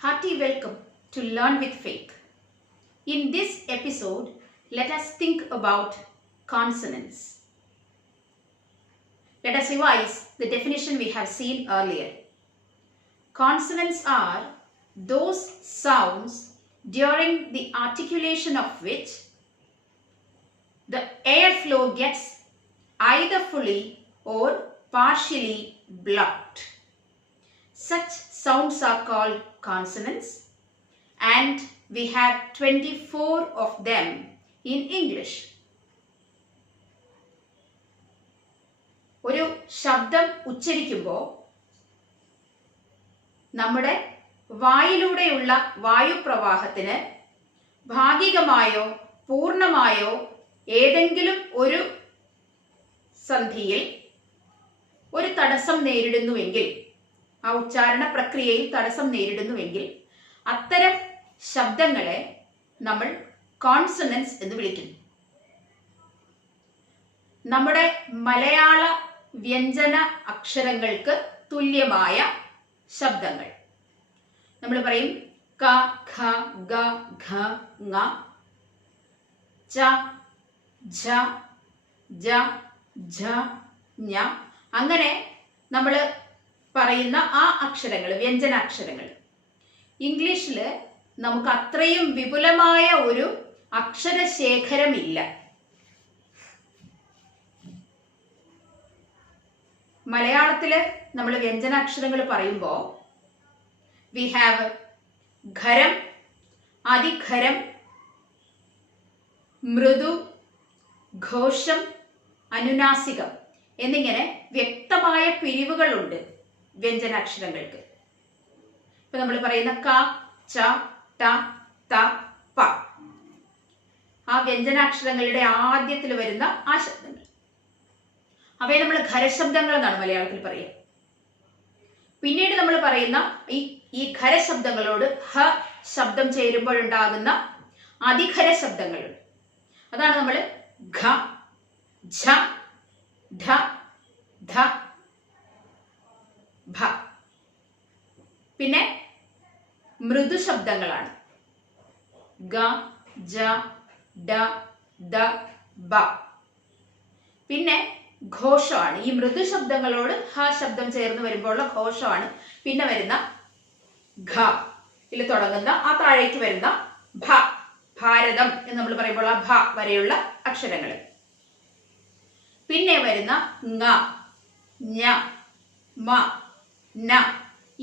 Hearty welcome to Learn with Faith. In this episode, let us think about consonants. Let us revise the definition we have seen earlier. Consonants are those sounds during the articulation of which the airflow gets either fully or partially blocked. Such sounds are called consonants, and we have 24 of them in English. ഒരു ശബ്ദം ഉച്ചരിക്കുമ്പോൾ നമ്മുടെ വായിലൂടെയുള്ള വായുപ്രവാഹത്തിന് ഭാഗികമായോ പൂർണ്ണമായോ ഏതെങ്കിലും ഒരു സന്ധിയിൽ ഒരു തടസ്സം നേരിടുന്നുവെങ്കിൽ, ആ ഉച്ചാരണ പ്രക്രിയയിൽ തടസ്സം നേരിടുന്നുവെങ്കിൽ അത്തരം ശബ്ദങ്ങളെ നമ്മൾ കോൺസണൻസ് എന്ന് വിളിക്കുന്നു. നമ്മുടെ മലയാള വ്യഞ്ജന അക്ഷരങ്ങൾക്ക് തുല്യമായ ശബ്ദങ്ങൾ നമ്മൾ പറയും ക, ഖ, ഗ, ഘ, ങ, ച, ഝ, ജ, ഝ, ഞ. അങ്ങനെ നമ്മൾ പറയുന്ന ആ അക്ഷരങ്ങൾ, വ്യഞ്ജനാക്ഷരങ്ങൾ. ഇംഗ്ലീഷിൽ നമുക്ക് അത്രയും വിപുലമായ ഒരു അക്ഷരശേഖരമില്ല. മലയാളത്തിൽ നമ്മൾ വ്യഞ്ജനാക്ഷരങ്ങൾ പറയുമ്പോൾ വി ഹാവ് ഖരം, അതിഖരം, മൃദു, ഘോഷം, അനുനാസികം എന്നിങ്ങനെ വ്യക്തമായ പിരിവുകളുണ്ട് വ്യഞ്ജനാക്ഷരങ്ങൾക്ക്. ഇപ്പൊ നമ്മൾ പറയുന്ന ക, ച, ട, ത, പ, ആ വ്യഞ്ജനാക്ഷരങ്ങളുടെ ആദ്യത്തിൽ വരുന്ന ആ ശബ്ദങ്ങൾ, അവയെ നമ്മൾ ഖരശബ്ദങ്ങൾ എന്നാണ് മലയാളത്തിൽ പറയുക. പിന്നീട് നമ്മൾ പറയുന്ന ഈ ഖരശബ്ദങ്ങളോട് ഹ ശബ്ദം ചേരുമ്പോഴുണ്ടാകുന്ന അതിഖര ശബ്ദങ്ങളുണ്ട്. അതാണ് നമ്മൾ ഘ, ഝ, ഢ, ധ, ഭ. പിന്നെ മൃദു ശബ്ദങ്ങളാണ് ഗ, ജ, ഡ, ദ, ബ. പിന്നെ ഘോഷമാണ്. ഈ മൃദു ശബ്ദങ്ങളോട് ഹ ശബ്ദം ചേർന്ന് വരുമ്പോഴുള്ള ഘോഷമാണ് പിന്നെ വരുന്ന ഘ യിൽ തുടങ്ങുന്ന ആ താഴേക്ക് വരുന്ന ഭ, ഭാരതം എന്ന് നമ്മൾ പറയുമ്പോൾ ആ ഭ വരെയുള്ള അക്ഷരങ്ങൾ. പിന്നെ വരുന്ന ങ, ഞ, മ, ന,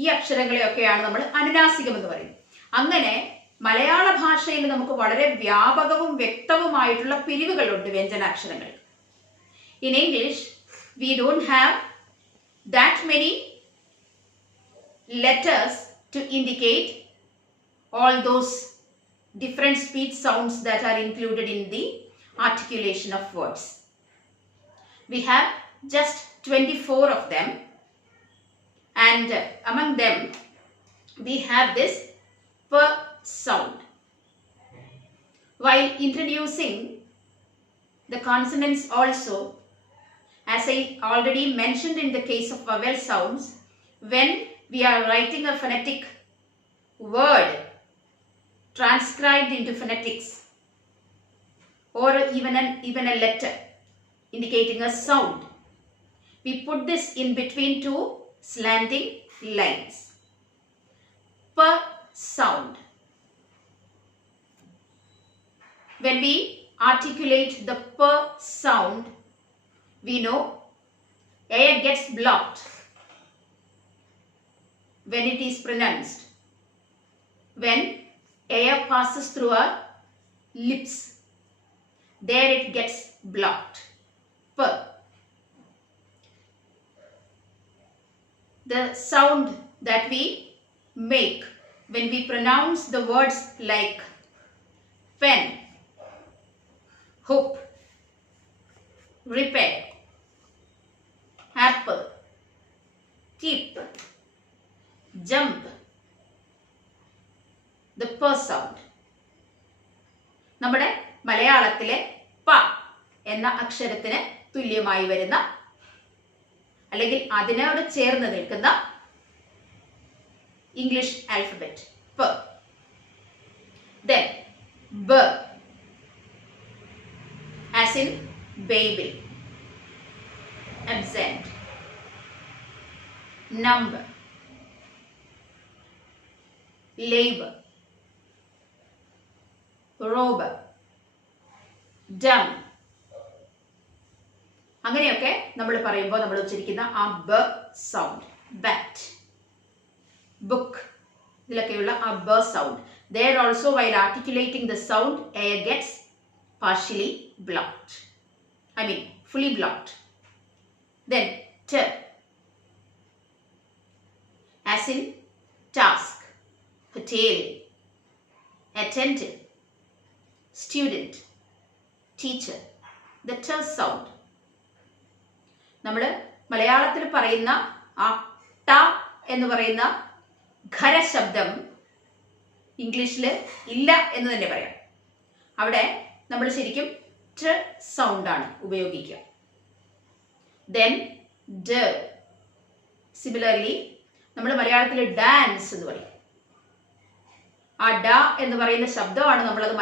ഈ അക്ഷരങ്ങളെയൊക്കെയാണ് നമ്മൾ അനുനാസികം എന്ന് പറയുന്നത്. അങ്ങനെ മലയാള ഭാഷയിൽ നമുക്ക് വളരെ വ്യാപകവും വ്യക്തവുമായിട്ടുള്ള പിരിവുകളുണ്ട് വ്യഞ്ജനാക്ഷരങ്ങൾ. In English, we don't have that many letters to indicate all those different speech sounds that are included in the articulation of words. We have just 24 of them, and among them we have this p sound. While introducing the consonants also, as I already mentioned in the case of vowel sounds, when we are writing a phonetic word transcribed into phonetics, or even a letter indicating a sound, we put this in between two slanting lines. P sound. When we articulate the p sound, we know air gets blocked when it is pronounced. When air passes through our lips, there it gets blocked. P. The sound that we make when we pronounce the words like pen, hope, repair, apple, keep, jump, the p sound. നമ്മുടെ മലയാളത്തിലെ പ എന്ന അക്ഷരത്തിന് തുല്യമായി വരുന്ന അല്ലെങ്കിൽ അതിനോട് ചേർന്ന് നിൽക്കുന്ന English alphabet P. Then B, as in baby, absent. Number, labor, robe, dumb. അങ്ങനെയൊക്കെ നമ്മൾ പറയുമ്പോൾ നമ്മൾ ഉച്ചരിക്കുന്ന ആ ബ സൗണ്ട്. ബാറ്റ്, ബുക്ക്, ഇതിലൊക്കെയുള്ള ആ ബ sound. There also, while articulating the sound, air gets partially blocked. I mean, fully blocked. Then T, as in task, hotel, attentive, student, teacher. The T sound. നമ്മൾ മലയാളത്തിൽ പറയുന്ന ആ ട എന്ന് പറയുന്ന ഖരശബ്ദം ഇംഗ്ലീഷിൽ ഇല്ല എന്ന് തന്നെ പറയാം. അവിടെ നമ്മൾ ശരിക്കും ട് സൗണ്ടാണ് ഉപയോഗിക്കുക. ദെൻ ഡ. സിമിലർലി നമ്മൾ മലയാളത്തിൽ ഡാൻസ് എന്ന് പറയും. ആ ഡ എന്ന് പറയുന്ന ശബ്ദമാണ് നമ്മളത്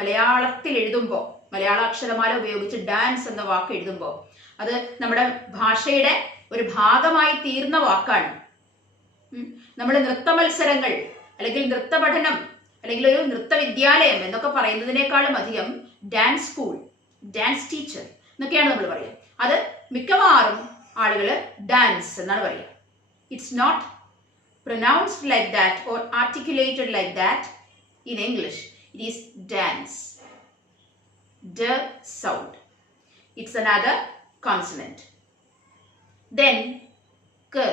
മലയാളത്തിൽ എഴുതുമ്പോൾ, മലയാളാക്ഷരമാല ഉപയോഗിച്ച് ഡാൻസ് എന്ന വാക്ക് എഴുതുമ്പോൾ അത് നമ്മുടെ ഭാഷയുടെ ഒരു ഭാഗമായി തീർന്ന വാക്കാണ്. നമ്മൾ നൃത്ത മത്സരങ്ങൾ അല്ലെങ്കിൽ നൃത്ത പഠനം അല്ലെങ്കിൽ ഒരു നൃത്ത വിദ്യാലയം എന്നൊക്കെ പറയുന്നതിനേക്കാളും അധികം ഡാൻസ് സ്കൂൾ, ഡാൻസ് ടീച്ചർ എന്നൊക്കെയാണ് നമ്മൾ പറയുക. അത് മിക്കവാറും ആളുകൾ ഡാൻസ് എന്നാണ് പറയുക. It's not pronounced like that or articulated like that in English. It is dance. D sound. It's another consonant. Then K,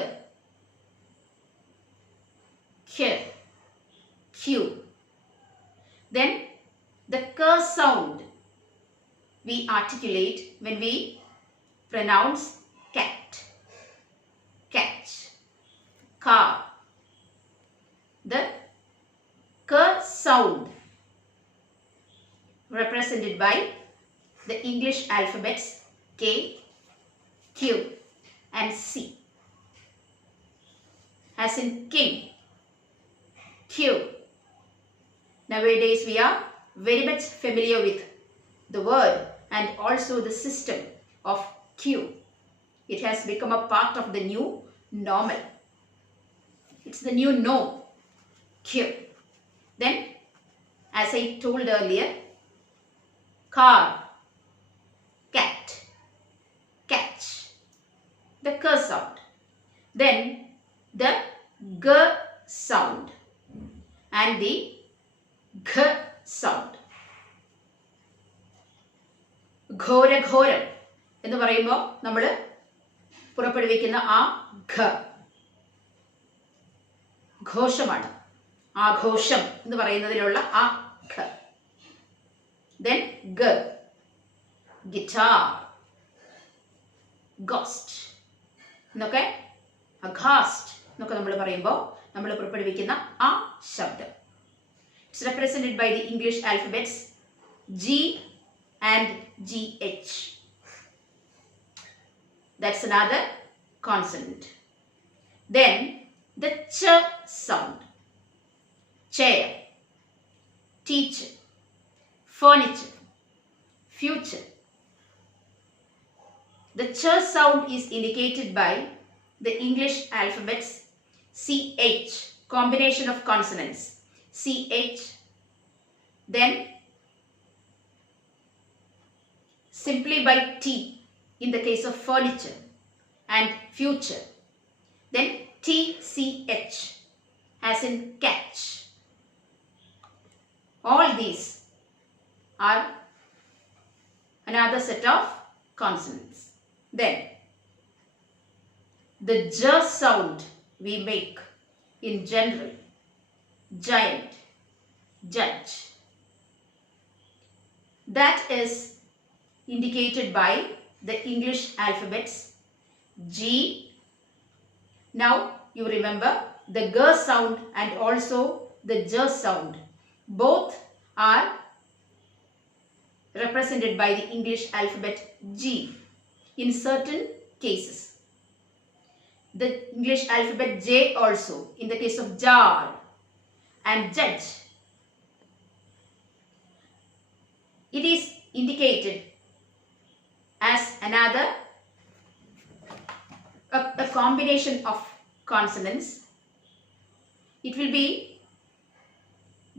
K, Q. Then the K sound we articulate when we pronounce cat, catch, car. The K sound represented by the English alphabets K, Q and C. As in king, Q. Nowadays we are very much familiar with the word and also the system of Q. It has become a part of the new normal. It's the new norm. Q. Then, as I told earlier, car, cat, catch, the K sound. Then the G sound and the G sound. ഘോര ഘോരം എന്ന് പറയുമ്പോൾ നമ്മൾ പുറപ്പെടുവിക്കുന്ന ആ ഘ ഘോഷമാണ്. ആഘോഷം എന്ന് പറയുന്നതിലുള്ള ആ ഘ. ദെൻ ഗ, ഗിറ്റാർ, ഗോസ്റ്റ് എന്നൊക്കെ, അഘാസ്റ്റ് എന്നൊക്കെ നമ്മൾ പറയുമ്പോൾ നമ്മൾ പുറപ്പെടുവിക്കുന്ന ആ ശബ്ദം. It's represented by the English alphabets G and GH. That's another consonant. Then the ch sound. Chair, teacher, furniture, future. The ch sound is indicated by the English alphabets CH, combination of consonants. CH, then simply by T in the case of furniture and future. Then TCH as in catch. All these are another set of consonants. Then the J sound we make in general. Giant, judge. That is indicated by the English alphabets G. Now you remember the G sound and also the J sound. Both are represented by the English alphabet G in certain cases. The English alphabet J also in the case of jar, and judge. It is indicated as another a combination of consonants. It will be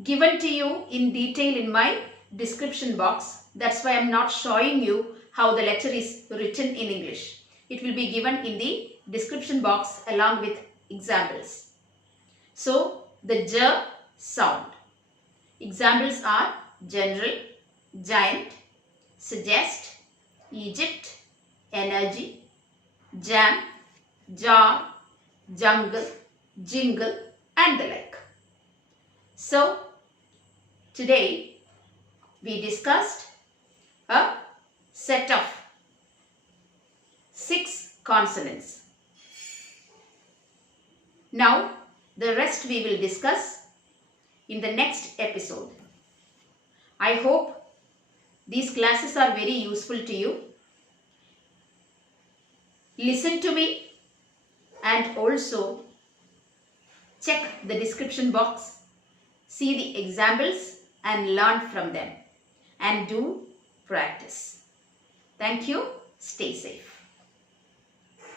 given to you in detail in my description box. That's why I'm not showing you how the letter is written in English. It will be given in the description box along with examples. So, the J sound. Examples are general, giant, suggest, Egypt, energy, jam, jar, jungle, jingle and the like. So, today we discussed a set of 6 consonants. Now, the rest we will discuss in the next episode. I hope these classes are very useful to you. Listen to me and also check the description box, see the examples and learn from them and do practice. Thank you. Stay safe.